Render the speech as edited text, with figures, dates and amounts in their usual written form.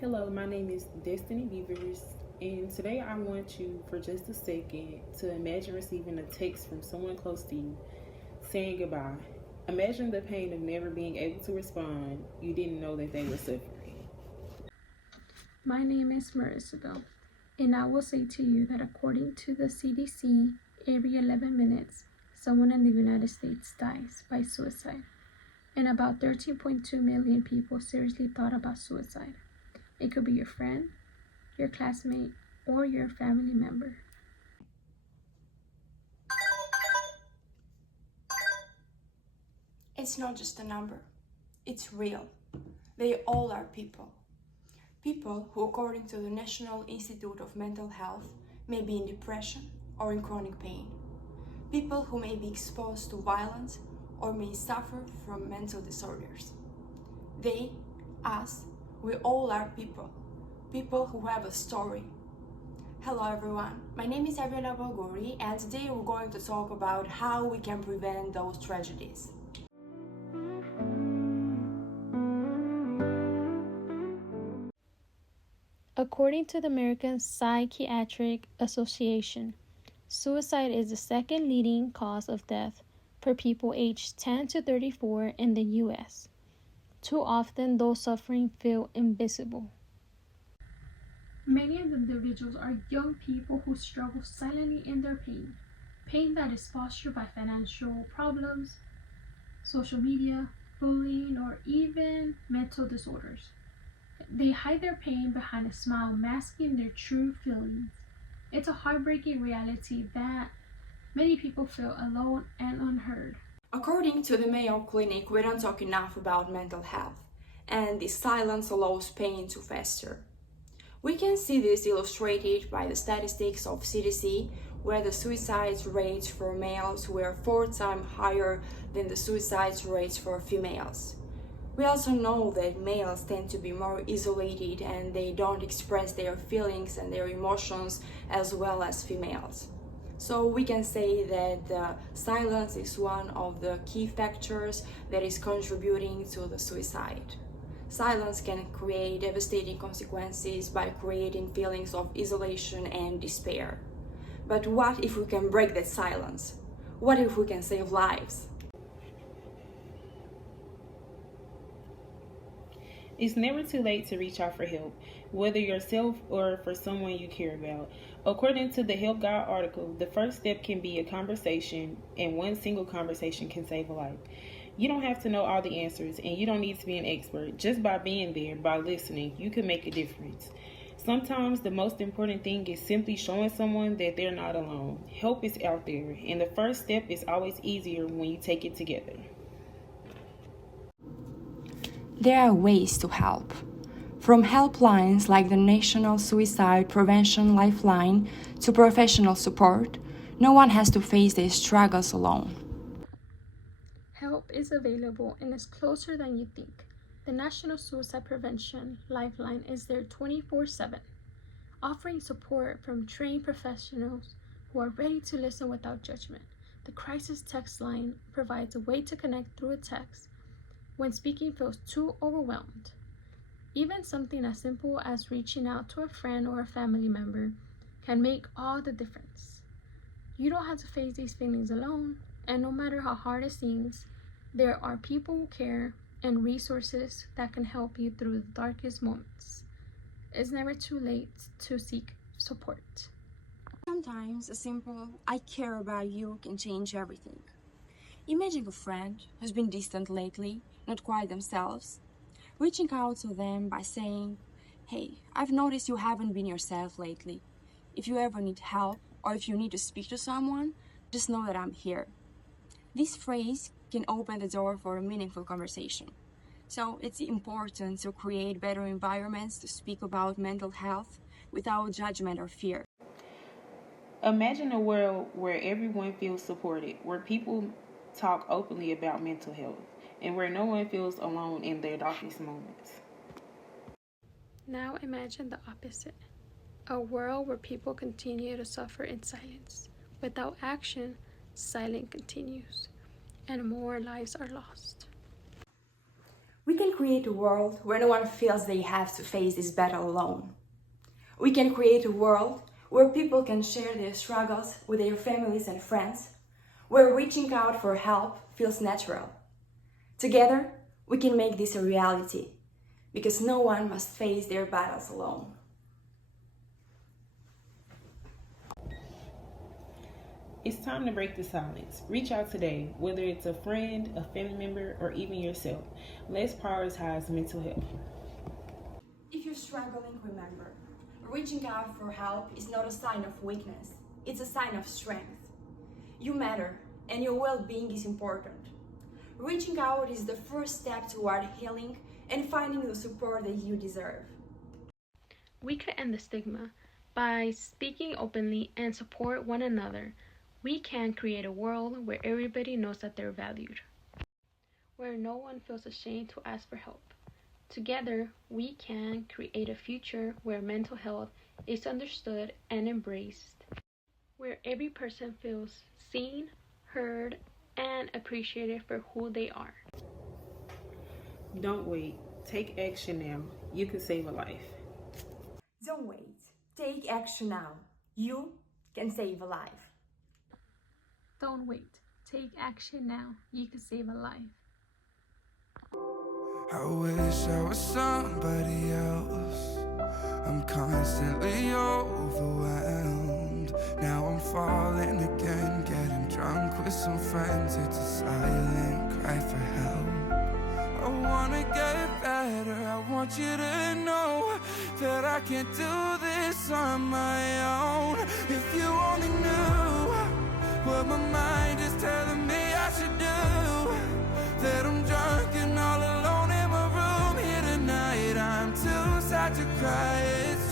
Hello, my name is Destiny Beavers, and today I want you for just a second to imagine receiving a text from someone close to you saying goodbye. Imagine the pain of never being able to respond. You didn't know that they were suffering. My name is Marisabel, and I will say to you that according to the CDC, every 11 minutes, someone in the United States dies by suicide, and about 13.2 million people seriously thought about suicide. It could be your friend, your classmate, or your family member. It's not just a number, it's real. They all are people. People who, according to the National Institute of Mental Health, may be in depression or in chronic pain. People who may be exposed to violence or may suffer from mental disorders. They, us, we all are people. People who have a story. Hello everyone, my name is Arviola Bollguri, and today we're going to talk about how we can prevent those tragedies. According to the American Psychiatric Association, suicide is the second leading cause of death for people aged 10 to 34 in the U.S. Too often, those suffering feel invisible. Many of the individuals are young people who struggle silently in their pain that is fostered by financial problems, social media, bullying, or even mental disorders. They hide their pain behind a smile, masking their true feelings. It's a heartbreaking reality that many people feel alone and unheard. According to the Mayo Clinic, we don't talk enough about mental health, and this silence allows pain to fester. We can see this illustrated by the statistics of CDC, where the suicide rates for males were 4 times higher than the suicide rates for females. We also know that males tend to be more isolated and they don't express their feelings and their emotions as well as females. So we can say that silence is one of the key factors that is contributing to the suicide. Silence can create devastating consequences by creating feelings of isolation and despair. But what if we can break that silence? What if we can save lives? It's never too late to reach out for help, whether yourself or for someone you care about. According to the Help Guide article, the first step can be a conversation, and one single conversation can save a life. You don't have to know all the answers, and you don't need to be an expert. Just by being there, by listening, you can make a difference. Sometimes the most important thing is simply showing someone that they're not alone. Help is out there, and the first step is always easier when you take it together. There are ways to help. From helplines like the National Suicide Prevention Lifeline to professional support, no one has to face their struggles alone. Help is available and is closer than you think. The National Suicide Prevention Lifeline is there 24/7, offering support from trained professionals who are ready to listen without judgment. The crisis text line provides a way to connect through a text when speaking feels too overwhelmed. Even something as simple as reaching out to a friend or a family member can make all the difference. You don't have to face these feelings alone, and no matter how hard it seems, there are people who care and resources that can help you through the darkest moments. It's never too late to seek support. Sometimes a simple "I care about you" can change everything. Imagine a friend who's been distant lately, not quite themselves, reaching out to them by saying, "Hey, I've noticed you haven't been yourself lately. If you ever need help or if you need to speak to someone, just know that I'm here." This phrase can open the door for a meaningful conversation. So it's important to create better environments to speak about mental health without judgment or fear. Imagine a world where everyone feels supported, where people talk openly about mental health, and where no one feels alone in their darkest moments. Now imagine the opposite. A world where people continue to suffer in silence. Without action, silence continues, and more lives are lost. We can create a world where no one feels they have to face this battle alone. We can create a world where people can share their struggles with their families and friends, where reaching out for help feels natural. Together, we can make this a reality, because no one must face their battles alone. It's time to break the silence. Reach out today, whether it's a friend, a family member, or even yourself. Let's prioritize mental health. If you're struggling, remember, reaching out for help is not a sign of weakness, it's a sign of strength. You matter, and your well-being is important. Reaching out is the first step toward healing and finding the support that you deserve. We could end the stigma by speaking openly and support one another. We can create a world where everybody knows that they're valued, where no one feels ashamed to ask for help. Together, we can create a future where mental health is understood and embraced, where every person feels seen, heard, and appreciated for who they are. Don't wait. Take action now. You can save a life. Don't wait. Take action now. You can save a life. Don't wait. Take action now. You can save a life. I wish I was somebody else. I'm constantly overwhelmed. Now I'm falling again, getting drunk with some friends. It's a silent cry for help. I wanna get better. I want you to know that I can't do this on my own. If you only knew what my mind is telling me I should do, that I'm drunk and all alone in my room here tonight. I'm too sad to cry. It's